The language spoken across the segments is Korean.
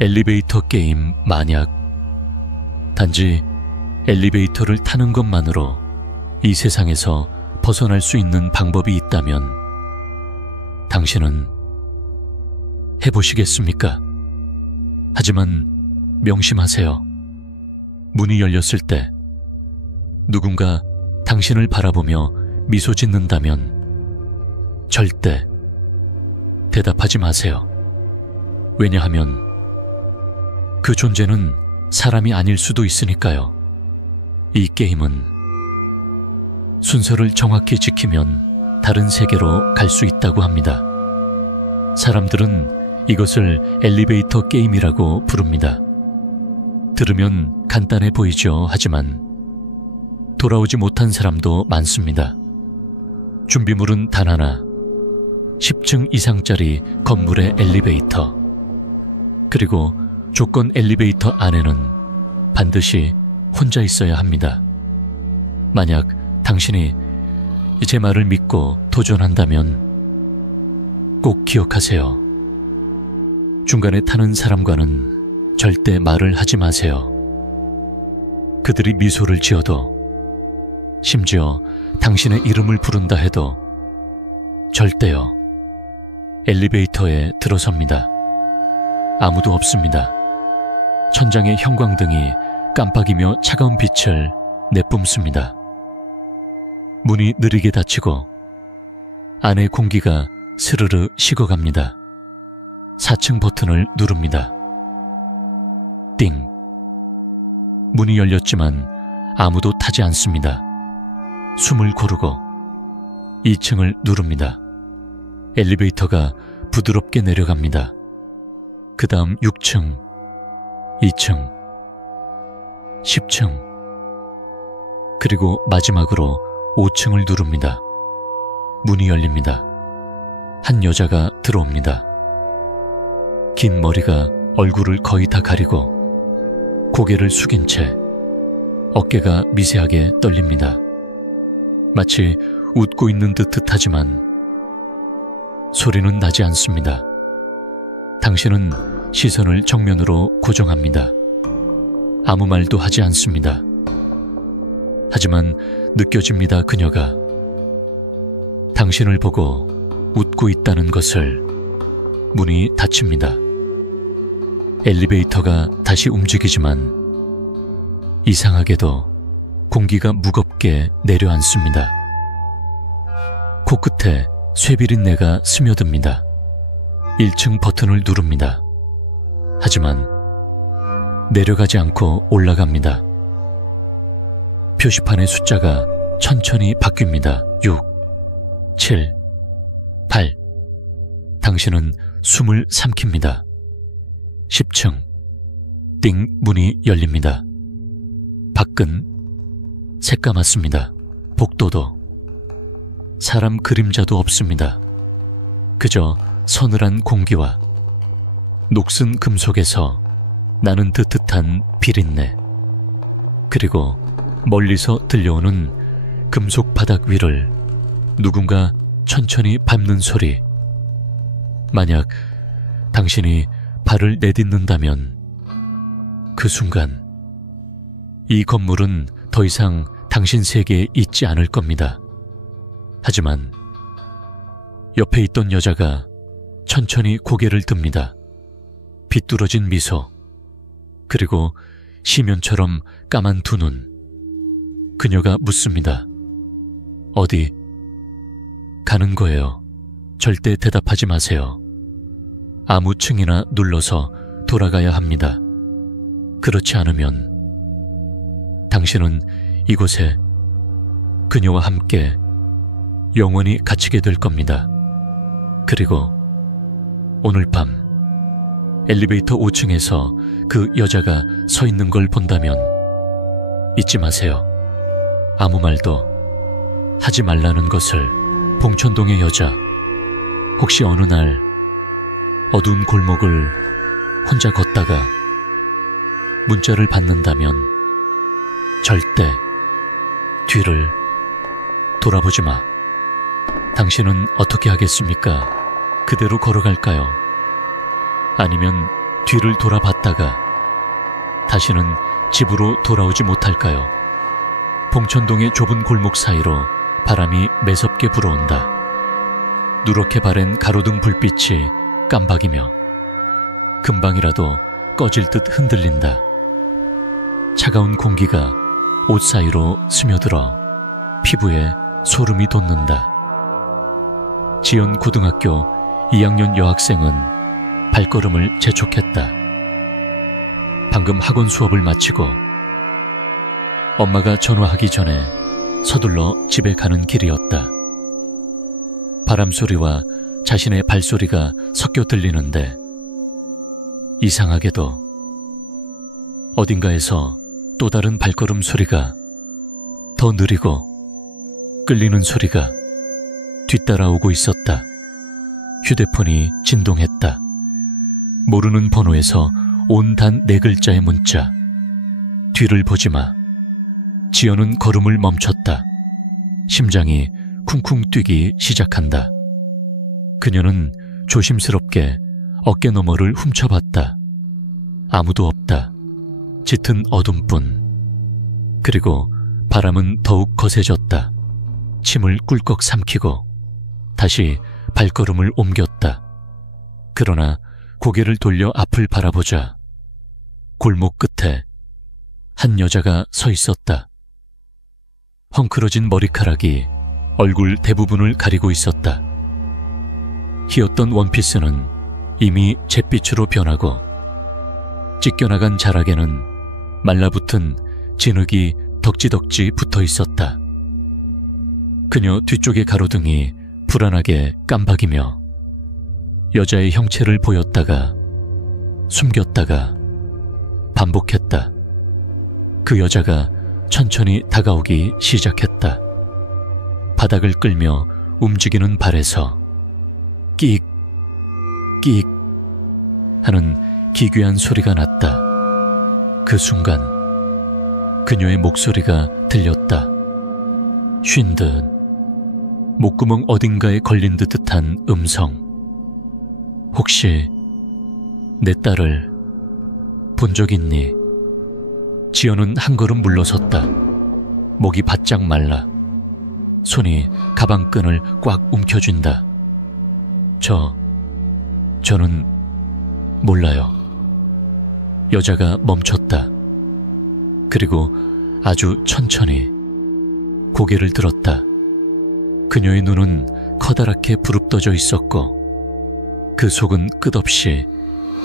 엘리베이터 게임 마약. 단지 엘리베이터를 타는 것만으로 이 세상에서 벗어날 수 있는 방법이 있다면 당신은 해보시겠습니까? 하지만 명심하세요. 문이 열렸을 때 누군가 당신을 바라보며 미소 짓는다면 절대 대답하지 마세요. 왜냐하면 그 존재는 사람이 아닐 수도 있으니까요. 이 게임은 순서를 정확히 지키면 다른 세계로 갈 수 있다고 합니다. 사람들은 이것을 엘리베이터 게임이라고 부릅니다. 들으면 간단해 보이죠. 하지만 돌아오지 못한 사람도 많습니다. 준비물은 단 하나, 10층 이상짜리 건물의 엘리베이터. 그리고 조건 엘리베이터 안에는 반드시 혼자 있어야 합니다. 만약 당신이 제 말을 믿고 도전한다면 꼭 기억하세요. 중간에 타는 사람과는 절대 말을 하지 마세요. 그들이 미소를 지어도, 심지어 당신의 이름을 부른다 해도 절대요. 엘리베이터에 들어섭니다. 아무도 없습니다. 천장의 형광등이 깜빡이며 차가운 빛을 내뿜습니다. 문이 느리게 닫히고 안의 공기가 스르르 식어갑니다. 4층 버튼을 누릅니다. 띵. 문이 열렸지만 아무도 타지 않습니다. 숨을 고르고 2층을 누릅니다. 엘리베이터가 부드럽게 내려갑니다. 그 다음 6층, 2층, 10층, 그리고 마지막으로 5층을 누릅니다. 문이 열립니다. 한 여자가 들어옵니다. 긴 머리가 얼굴을 거의 다 가리고 고개를 숙인 채 어깨가 미세하게 떨립니다. 마치 웃고 있는 듯 하지만 소리는 나지 않습니다. 당신은 시선을 정면으로 고정합니다. 아무 말도 하지 않습니다. 하지만 느껴집니다. 그녀가 당신을 보고 웃고 있다는 것을. 문이 닫힙니다. 엘리베이터가 다시 움직이지만 이상하게도 공기가 무겁게 내려앉습니다. 코끝에 쇠비린내가 스며듭니다. 1층 버튼을 누릅니다. 하지만 내려가지 않고 올라갑니다. 표시판의 숫자가 천천히 바뀝니다. 6, 7, 8. 당신은 숨을 삼킵니다. 10층. 띵. 문이 열립니다. 밖은 새까맣습니다. 복도도. 사람 그림자도 없습니다. 그저 서늘한 공기와 녹슨 금속에서 나는 듯한 비린내, 그리고 멀리서 들려오는 금속 바닥 위를 누군가 천천히 밟는 소리. 만약 당신이 발을 내딛는다면 그 순간 이 건물은 더 이상 당신 세계에 있지 않을 겁니다. 하지만 옆에 있던 여자가 천천히 고개를 듭니다. 비뚤어진 미소, 그리고 시면처럼 까만 두 눈. 그녀가 묻습니다. 어디 가는 거예요? 절대 대답하지 마세요. 아무 층이나 눌러서 돌아가야 합니다. 그렇지 않으면 당신은 이곳에 그녀와 함께 영원히 갇히게 될 겁니다. 그리고 오늘 밤 엘리베이터 5층에서 그 여자가 서 있는 걸 본다면 잊지 마세요. 아무 말도 하지 말라는 것을. 봉천동의 여자. 혹시 어느 날 어두운 골목을 혼자 걷다가 문자를 받는다면 절대 뒤를 돌아보지 마. 당신은 어떻게 하겠습니까? 그대로 걸어갈까요? 아니면 뒤를 돌아봤다가 다시는 집으로 돌아오지 못할까요? 봉천동의 좁은 골목 사이로 바람이 매섭게 불어온다. 누렇게 바랜 가로등 불빛이 깜박이며 금방이라도 꺼질 듯 흔들린다. 차가운 공기가 옷 사이로 스며들어 피부에 소름이 돋는다. 지연 고등학교 2학년 여학생은 발걸음을 재촉했다. 방금 학원 수업을 마치고 엄마가 전화하기 전에 서둘러 집에 가는 길이었다. 바람소리와 자신의 발소리가 섞여 들리는데 이상하게도 어딘가에서 또 다른 발걸음 소리가 더 느리고 끌리는 소리가 뒤따라오고 있었다. 휴대폰이 진동했다. 모르는 번호에서 온 단 4글자의 문자. 뒤를 보지 마. 지연은 걸음을 멈췄다. 심장이 쿵쿵 뛰기 시작한다. 그녀는 조심스럽게 어깨 너머를 훔쳐봤다. 아무도 없다. 짙은 어둠뿐. 그리고 바람은 더욱 거세졌다. 침을 꿀꺽 삼키고 다시 발걸음을 옮겼다. 그러나 고개를 돌려 앞을 바라보자 골목 끝에 한 여자가 서 있었다. 헝클어진 머리카락이 얼굴 대부분을 가리고 있었다. 희었던 원피스는 이미 잿빛으로 변하고 찢겨나간 자락에는 말라붙은 진흙이 덕지덕지 붙어 있었다. 그녀 뒤쪽의 가로등이 불안하게 깜박이며 여자의 형체를 보였다가 숨겼다가 반복했다. 그 여자가 천천히 다가오기 시작했다. 바닥을 끌며 움직이는 발에서 끽, 끽 하는 기괴한 소리가 났다. 그 순간 그녀의 목소리가 들렸다. 쉰 듯 목구멍 어딘가에 걸린 듯한 음성. 혹시 내 딸을 본 적 있니? 지연은 한 걸음 물러섰다. 목이 바짝 말라. 손이 가방끈을 꽉 움켜쥔다. 저는 몰라요. 여자가 멈췄다. 그리고 아주 천천히 고개를 들었다. 그녀의 눈은 커다랗게 부릅떠져 있었고 그 속은 끝없이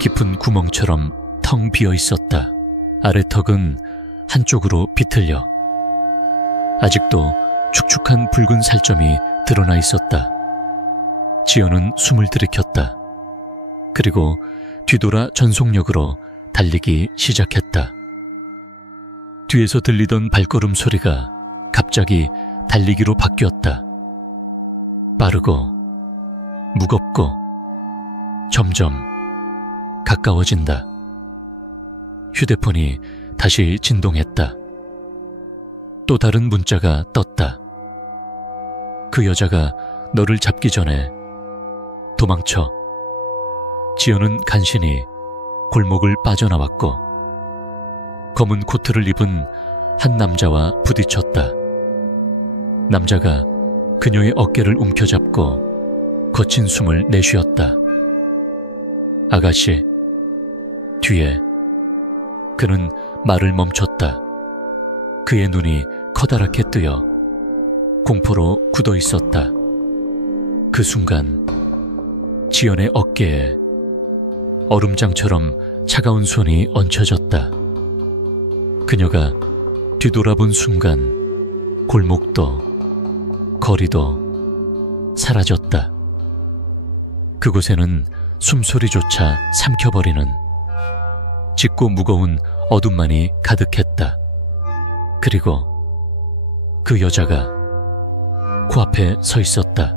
깊은 구멍처럼 텅 비어 있었다. 아래턱은 한쪽으로 비틀려 아직도 축축한 붉은 살점이 드러나 있었다. 지연은 숨을 들이켰다. 그리고 뒤돌아 전속력으로 달리기 시작했다. 뒤에서 들리던 발걸음 소리가 갑자기 달리기로 바뀌었다. 빠르고 무겁고 점점 가까워진다. 휴대폰이 다시 진동했다. 또 다른 문자가 떴다. 그 여자가 너를 잡기 전에 도망쳐. 지연은 간신히 골목을 빠져나왔고 검은 코트를 입은 한 남자와 부딪혔다. 남자가 그녀의 어깨를 움켜잡고 거친 숨을 내쉬었다. 아가씨, 뒤에. 그는 말을 멈췄다. 그의 눈이 커다랗게 뜨여 공포로 굳어 있었다. 그 순간 지연의 어깨에 얼음장처럼 차가운 손이 얹혀졌다. 그녀가 뒤돌아본 순간 골목도 거리도 사라졌다. 그곳에는 숨소리조차 삼켜버리는 짙고 무거운 어둠만이 가득했다. 그리고 그 여자가 코앞에 서 있었다.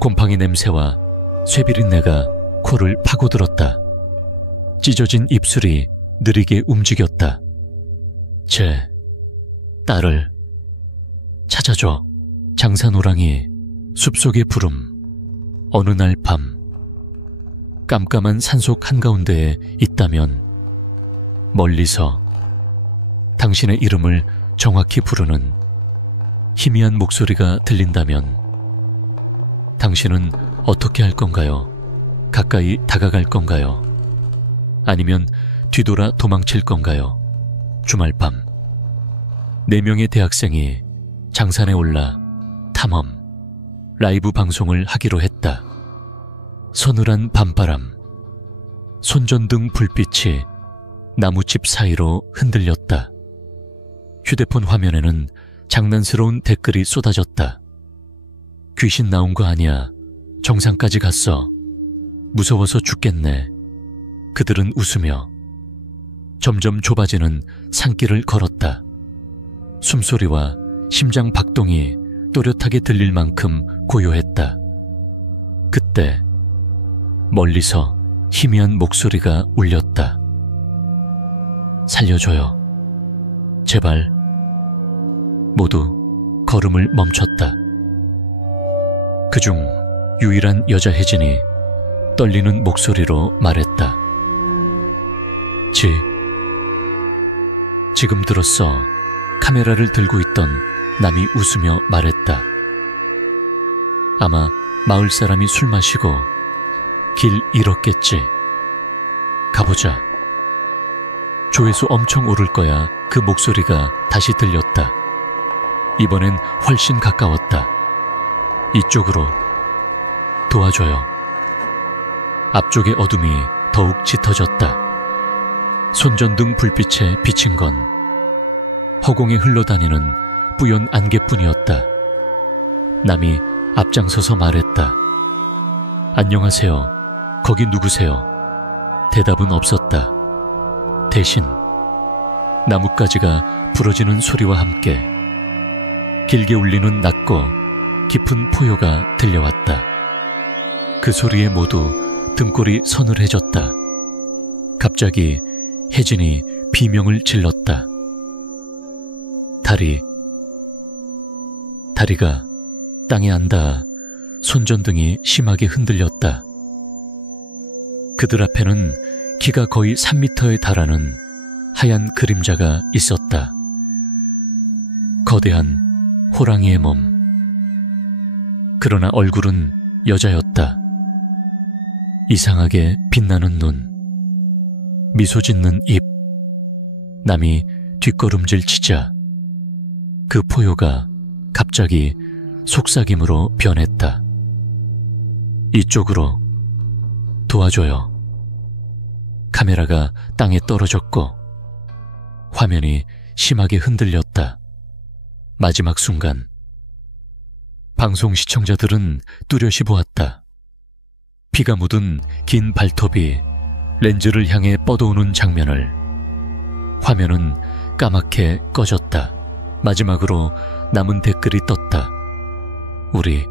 곰팡이 냄새와 쇠비린내가 코를 파고들었다. 찢어진 입술이 느리게 움직였다. 제 딸을 찾아줘. 장사노랑이 숲속의 부름. 어느 날 밤 깜깜한 산속 한가운데에 있다면, 멀리서 당신의 이름을 정확히 부르는 희미한 목소리가 들린다면 당신은 어떻게 할 건가요? 가까이 다가갈 건가요? 아니면 뒤돌아 도망칠 건가요? 주말 밤 4명의 대학생이 장산에 올라 탐험, 라이브 방송을 하기로 했다. 서늘한 밤바람, 손전등 불빛이 나무집 사이로 흔들렸다. 휴대폰 화면에는 장난스러운 댓글이 쏟아졌다. 귀신 나온 거 아니야. 정상까지 갔어. 무서워서 죽겠네. 그들은 웃으며 점점 좁아지는 산길을 걸었다. 숨소리와 심장 박동이 또렷하게 들릴 만큼 고요했다. 그때 멀리서 희미한 목소리가 울렸다. 살려줘요. 제발. 모두 걸음을 멈췄다. 그중 유일한 여자 혜진이 떨리는 목소리로 말했다. 지금 들었어. 카메라를 들고 있던 남이 웃으며 말했다. 아마 마을 사람이 술 마시고 길 잃었겠지. 가보자. 조회수 엄청 오를 거야. 그 목소리가 다시 들렸다. 이번엔 훨씬 가까웠다. 이쪽으로. 도와줘요. 앞쪽의 어둠이 더욱 짙어졌다. 손전등 불빛에 비친 건 허공에 흘러다니는 뿌연 안개뿐이었다. 남이 앞장서서 말했다. 안녕하세요. 거기 누구세요? 대답은 없었다. 대신 나뭇가지가 부러지는 소리와 함께 길게 울리는 낮고 깊은 포효가 들려왔다. 그 소리에 모두 등골이 서늘해졌다. 갑자기 혜진이 비명을 질렀다. 다리가 땅에 앉아 손전등이 심하게 흔들렸다. 그들 앞에는 키가 거의 3미터에 달하는 하얀 그림자가 있었다. 거대한 호랑이의 몸. 그러나 얼굴은 여자였다. 이상하게 빛나는 눈, 미소 짓는 입. 남이 뒷걸음질 치자 그 포효가 갑자기 속삭임으로 변했다. 이쪽으로. 도와줘요. 카메라가 땅에 떨어졌고 화면이 심하게 흔들렸다. 마지막 순간 방송 시청자들은 뚜렷이 보았다. 피가 묻은 긴 발톱이 렌즈를 향해 뻗어오는 장면을. 화면은 까맣게 꺼졌다. 마지막으로 남은 댓글이 떴다. 우리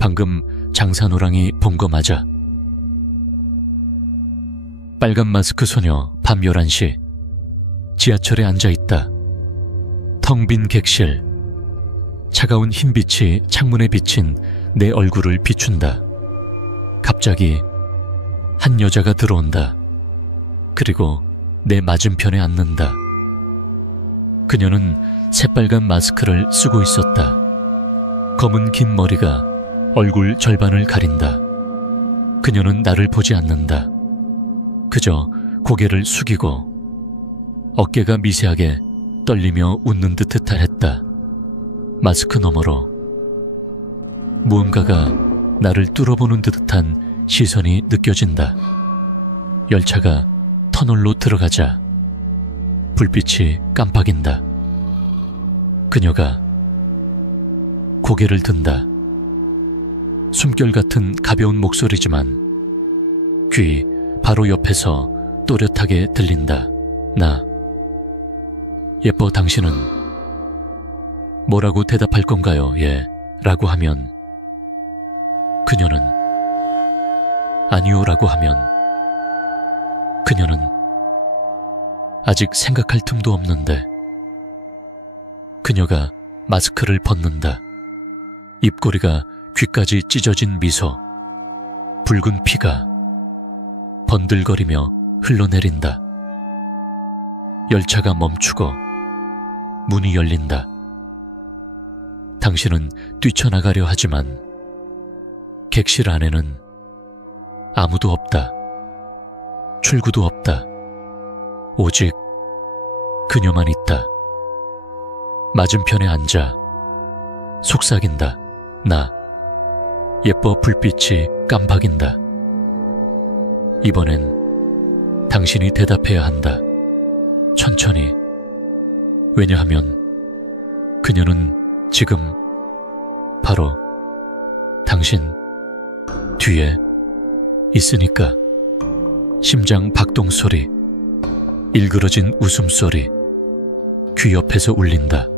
방금 장산호랑이 본 거 맞아? 빨간 마스크 소녀. 밤 11시 지하철에 앉아있다. 텅 빈 객실. 차가운 흰빛이 창문에 비친 내 얼굴을 비춘다. 갑자기 한 여자가 들어온다. 그리고 내 맞은편에 앉는다. 그녀는 새빨간 마스크를 쓰고 있었다. 검은 긴 머리가 얼굴 절반을 가린다. 그녀는 나를 보지 않는다. 그저 고개를 숙이고 어깨가 미세하게 떨리며 웃는 듯 했다. 마스크 너머로 무언가가 나를 뚫어보는 듯한 시선이 느껴진다. 열차가 터널로 들어가자 불빛이 깜빡인다. 그녀가 고개를 든다. 숨결 같은 가벼운 목소리지만 귀 바로 옆에서 또렷하게 들린다. 나 예뻐. 당신은? 뭐라고 대답할 건가요? 예 라고 하면 그녀는 아니요 라고 하면 그녀는 아직 생각할 틈도 없는데 그녀가 마스크를 벗는다. 입꼬리가 귀까지 찢어진 미소. 붉은 피가 번들거리며 흘러내린다. 열차가 멈추고 문이 열린다. 당신은 뛰쳐나가려 하지만 객실 안에는 아무도 없다. 출구도 없다. 오직 그녀만 있다. 맞은편에 앉아 속삭인다. 나 예뻐 불빛이 깜박인다. 이번엔 당신이 대답해야 한다. 천천히. 왜냐하면 그녀는 지금 바로 당신 뒤에 있으니까. 심장 박동 소리, 일그러진 웃음소리 귀 옆에서 울린다.